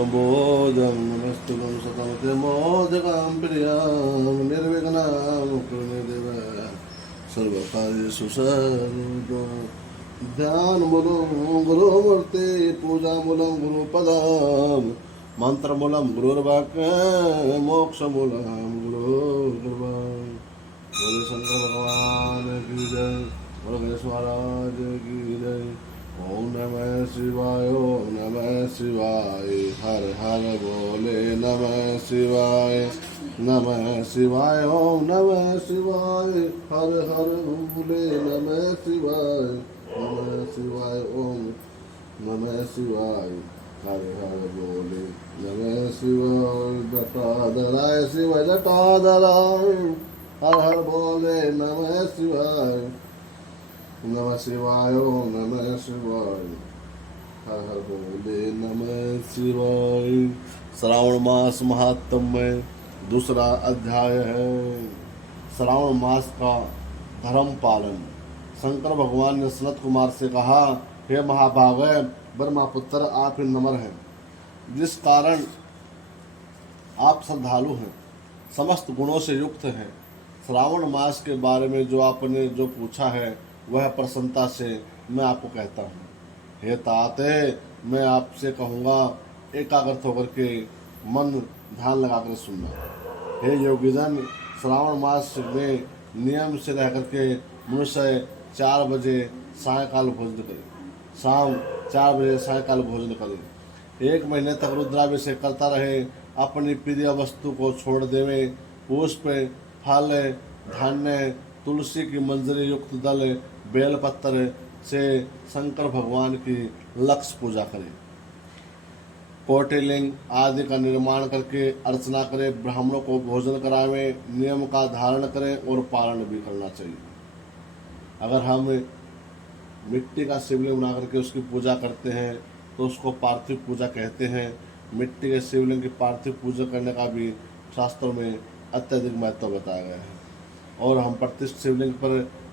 पूर्णबोधं नमस्तुलं सतमते मोदकां प्रियां निर्विघ्नां कुरुदेव सर्वकार्येषु सर्वदा ध्यानमूलं गुरुमूर्ते पूजामूलं गुरुपदं मंत्रमूलं गुरुर्वाक्यं मोक्षमूलं गुरुर्कृपा। बोले शंकर भगवान की जय, बोले गणेश महाराज की जय। ओम नमः शिवाय, ओम नमः शिवाय, हर हर बोले नमः शिवाय, नमः शिवाय, ओम नमः शिवाय, हर हर बोले नमः शिवाय, नमः शिवाय, ओम नमः शिवाय, हर हर बोले नमः शिवाय। जटाधराय शिव जटाधराय, हर हर बोले नमः शिवाय, नमः शिवाय, ओम नमः शिवाय, हर हर बोले नमः शिवाय। श्रावण मास महात्म में दूसरा अध्याय है श्रावण मास का धर्म पालन। शंकर भगवान ने सनत कुमार से कहा, हे महाभागे ब्रह्मपुत्र, आप ही नम्र हैं, जिस कारण आप श्रद्धालु हैं, समस्त गुणों से युक्त हैं। श्रावण मास के बारे में जो आपने जो पूछा है वह प्रसन्नता से मैं आपको कहता हूँ। हे ताते, मैं आपसे कहूँगा एकाग्रत होकर के मन ध्यान लगाकर सुनना। हे योगीजन, श्रावण मास में नियम से रह करके मनुष्य 4 बजे सायकाल भोजन करे, शाम 4 बजे सायकाल भोजन करे। 1 महीने तक रुद्राभिषेक करता रहे, अपनी प्रिय वस्तु को छोड़ देवे। पुष्प, फल, धान्य, तुलसी की मंजरी युक्त दल, बेलपत्र से शंकर भगवान की लक्ष्य पूजा करें। कोटिलिंग आदि का निर्माण करके अर्चना करें, ब्राह्मणों को भोजन करावें, नियम का धारण करें और पालन भी करना चाहिए। अगर हम मिट्टी का शिवलिंग बना करके उसकी पूजा करते हैं तो उसको पार्थिव पूजा कहते हैं। मिट्टी के शिवलिंग की पार्थिव पूजा करने का भी शास्त्रों में अत्यधिक महत्व बताया गया है। और हम प्रतिष्ठित शिवलिंग पर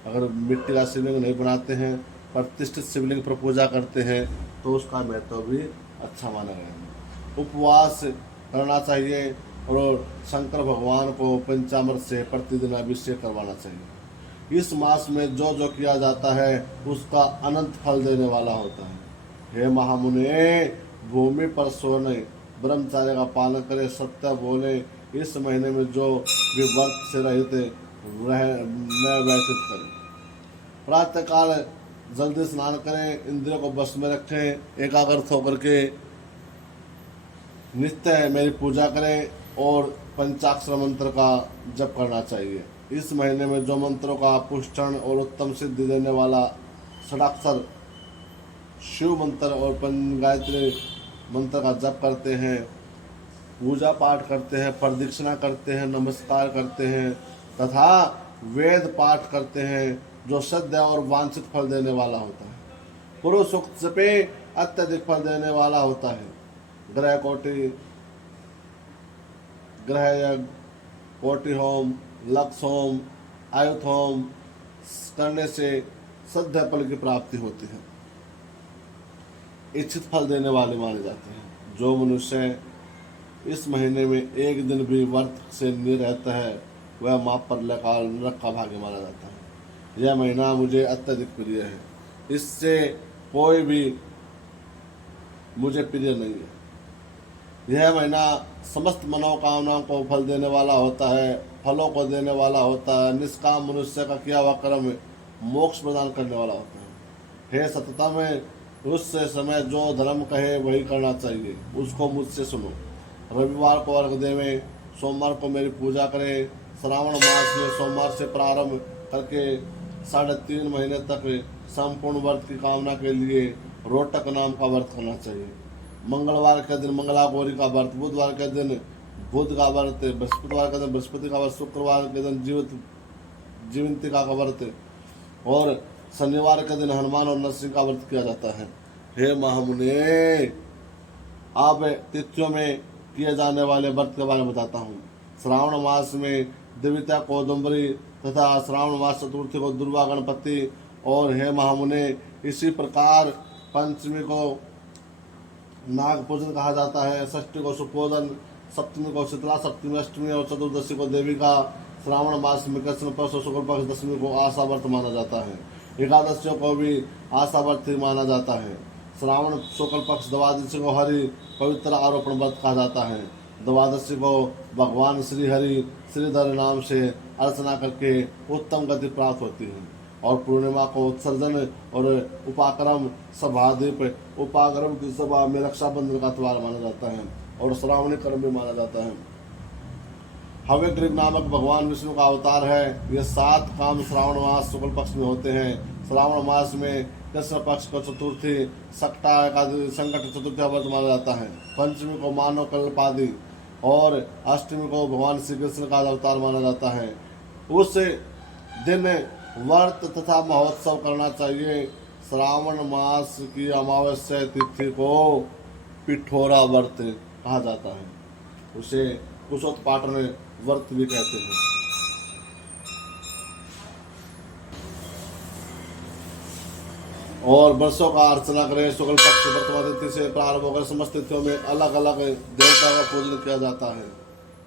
अगर मिट्टी का शिवलिंग नहीं बनाते हैं, प्रतिष्ठित शिवलिंग पर पूजा करते हैं तो उसका महत्व भी अच्छा माना गया है। उपवास करना चाहिए और शंकर भगवान को पंचामृत से प्रतिदिन अभिषेक करवाना चाहिए। इस मास में जो जो किया जाता है उसका अनंत फल देने वाला होता है। हे महामुने, भूमि पर सोने, ब्रह्मचर्य का पालन करे, सत्य बोले, इस महीने में जो भी व्रत से रहित न व्यतीत करें। प्रातःकाल जल्दी स्नान करें, इंद्रियों को बस में रखें, एकाग्रत होकर के नित्य मेरी पूजा करें और पंचाक्षर मंत्र का जप करना चाहिए। इस महीने में जो मंत्रों का पुष्टन और उत्तम सिद्धि देने वाला षडाक्षर शिव मंत्र और गायत्री मंत्र का जप करते हैं, पूजा पाठ करते हैं, प्रदक्षिणा करते हैं, नमस्कार करते हैं तथा वेद पाठ करते हैं, जो सद्य और वांछित फल देने वाला होता है। पुरुष उक्त पे अत्यधिक फल देने वाला होता है। ग्रह यज्ञ, कोटि होम, लक्ष होम, आयुध होम करने से सद्य फल की प्राप्ति होती है, इच्छित फल देने वाले माने जाते हैं। जो मनुष्य इस महीने में एक दिन भी व्रत से नहीं रहता है वह माँ पर नरक का भाग्य माना जाता है। यह महीना मुझे अत्यधिक प्रिय है, इससे कोई भी मुझे प्रिय नहीं है। यह महीना समस्त मनोकामनाओं को फल देने वाला होता है, फलों को देने वाला होता है। निष्काम मनुष्य का किया हुआ कर्म मोक्ष प्रदान करने वाला होता है। हे सतता में उस समय जो धर्म कहे वही करना चाहिए, उसको मुझसे सुनो। रविवार को अर्घ देवें, सोमवार को मेरी पूजा करें। श्रावण मास में सोमवार से प्रारंभ करके 3.5 महीने तक संपूर्ण व्रत की कामना के लिए रोटक नाम का व्रत करना चाहिए। मंगलवार के दिन मंगला गौरी का व्रत, बुधवार के दिन बुध का व्रत, बृहस्पतिवार के दिन बृहस्पति का व्रत, शुक्रवार के दिन जीवंतिका का व्रत और शनिवार के दिन हनुमान और नरसिंह का व्रत किया जाता है। हे महामुने, अब तिथियों में किए जाने वाले व्रत के बारे में बताता हूँ। श्रावण मास में द्वितीया कोदम्बरी तथा श्रावण मास चतुर्थी को दुर्गा गणपति और हे महामुने, इसी प्रकार पंचमी को नाग पूजन कहा जाता है। षष्ठी को सुपोजन, सप्तमी को शीतला सप्तमी, अष्टमी और चतुर्दशी को देवी का, श्रावण मास में कृष्ण पक्ष और शुक्ल पक्ष दशमी को आशा व्रत माना जाता है। एकादशियों को भी आशा व्रत ही माना जाता है। श्रावण शुक्ल पक्ष द्वादशी को हरि पवित्र आरोपण व्रत कहा जाता है। द्वादशी को भगवान श्री हरि श्रीधर नाम से अर्चना करके उत्तम गति प्राप्त होती है। और पूर्णिमा को उत्सर्जन और उपाक्रम सभादीप, उपाक्रम की सभा में रक्षाबंधन का त्योहार माना जाता है और श्रावणी कर्म भी माना जाता है। हव्यग्रीव नामक भगवान विष्णु का अवतार है। ये 7 काम श्रावण मास शुक्ल पक्ष में होते हैं। श्रावण मास में कृष्ण पक्ष को चतुर्थी, सक्टा एकादशी, संकट चतुर्थी व्रत माना जाता है। पंचमी को मानव कल्पादि और अष्टमी को भगवान श्री कृष्ण का अवतार माना जाता है। उस दिन व्रत तथा महोत्सव करना चाहिए। श्रावण मास की अमावस्या तिथि को पिठोरा व्रत कहा जाता है। उसे कुशोत्पाटन व्रत भी कहते हैं। और वर्षों का अर्चना करें। शुक्ल पक्ष वर्तमान तिथि से प्रारंभ होकर समस्त तिथियों में अलग अलग देवता का पूजन किया जाता है।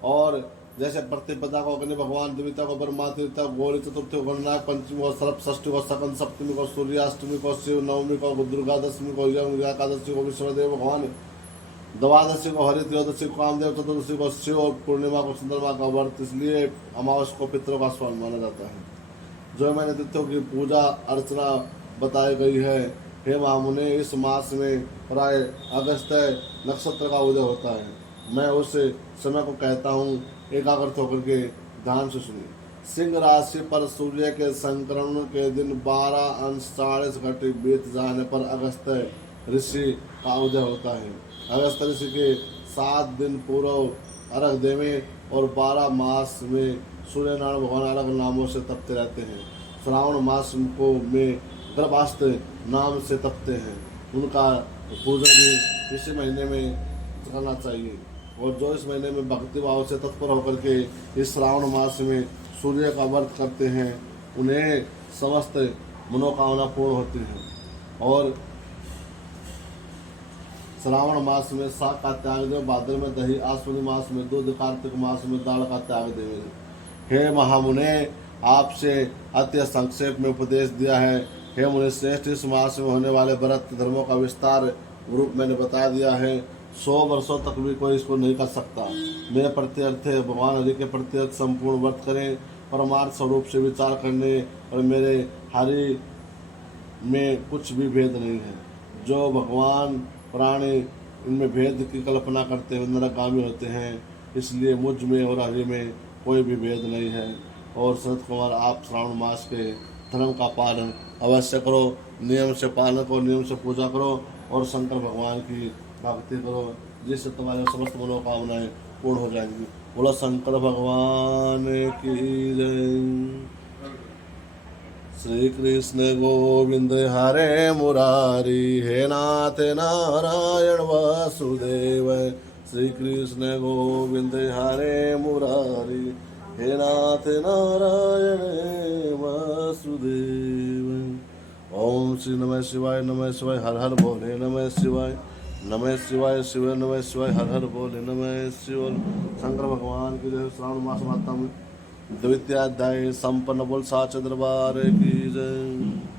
और जैसे प्रतिपदा को अग्नि भगवान, द्वितीया को ब्रह्मा, तृतीया को गौरी, चतुर्थी को गणनाथ, पंचमी को सर्प, षष्ठी को सकन, सप्तमी को सूर्याष्टमी को शिव, नवमी को दुर्गा, दशमी को यम, एकादशी को विष्णुदेव भगवान, द्वादशी को हरि, त्रयोदशी को कामदेव, चतुर्दशी को शिव और पूर्णिमा को चंद्रमा का व्रत। इसलिए अमावस्या को पितरों का स्मरण माना जाता है। जो मैंने तिथियों की पूजा अर्चना बताई गई है, हे महामुने, इस मास में प्राय अगस्त नक्षत्र का उदय होता है। मैं उस समय को कहता हूँ, एकाग्र होकर के ध्यान से सुनिए। सिंह राशि पर सूर्य के संक्रमण के दिन 12 अंश 40 घंटे बीत जाने पर अगस्त ऋषि का उदय होता है। अगस्त ऋषि के 7 दिन पूर्व अर्घ देवे और 12 मास में सूर्य नारायण भगवान अलग नामों से तपते रहते हैं। श्रावण मास को में गर्भास्त्र नाम से तपते हैं। उनका पूजन भी इसी महीने में करना चाहिए। और जो इस महीने में भक्ति भाव से तत्पर होकर के इस श्रावण मास में सूर्य का व्रत करते हैं, उन्हें समस्त मनोकामना पूर्ण होती है। और श्रावण मास में शाक का त्याग देव, भाद्र में दही, आश्विनी मास में दूध, कार्तिक मास में दाल का त्याग देवे। हे महामुने, आपसे अति संक्षेप में उपदेश दिया है। हे मुनि श्रेष्ठ, इस मास में होने वाले व्रत धर्मों का विस्तार रूप मैंने बता दिया है। 100 वर्षों तक भी कोई इसको नहीं कर सकता। मेरे प्रत्यर्थ भगवान हरि के प्रत्यर्थ संपूर्ण व्रत करें, परमार्थ स्वरूप से विचार करने और मेरे हरि में कुछ भी भेद नहीं है। जो भगवान प्राणी इनमें भेद की कल्पना करते हुए नरकगामी होते हैं, इसलिए मुझ में और हरि में कोई भी भेद नहीं है। और सनत कुमार, आप श्रावण मास के धर्म का पालन अवश्य करो, नियम से पालन करो, नियम से पूजा करो और शंकर भगवान की भक्ति करो, जिससे तुम्हारे समस्त मनोकामनाएं पूर्ण हो जाएंगी। बोलो शंकर भगवान की जय। श्री कृष्ण गोविंद हरे मुरारी, हे नाथ नारायण वासुदेव। श्री कृष्ण गोविंद हरे मुरारी, हे नाथ नारायण वासुदेव। ओम श्री नमः शिवाय, नमः शिवाय, हर हर बोले नमः शिवाय, नमः शिवाय, शिव नमः शिवाय, हर हर बोले नमः शिव। शंकर भगवान की जय। श्रावण मास माता में द्वितीय अध्याय संपन्न। बोल साचे दरबार की जय।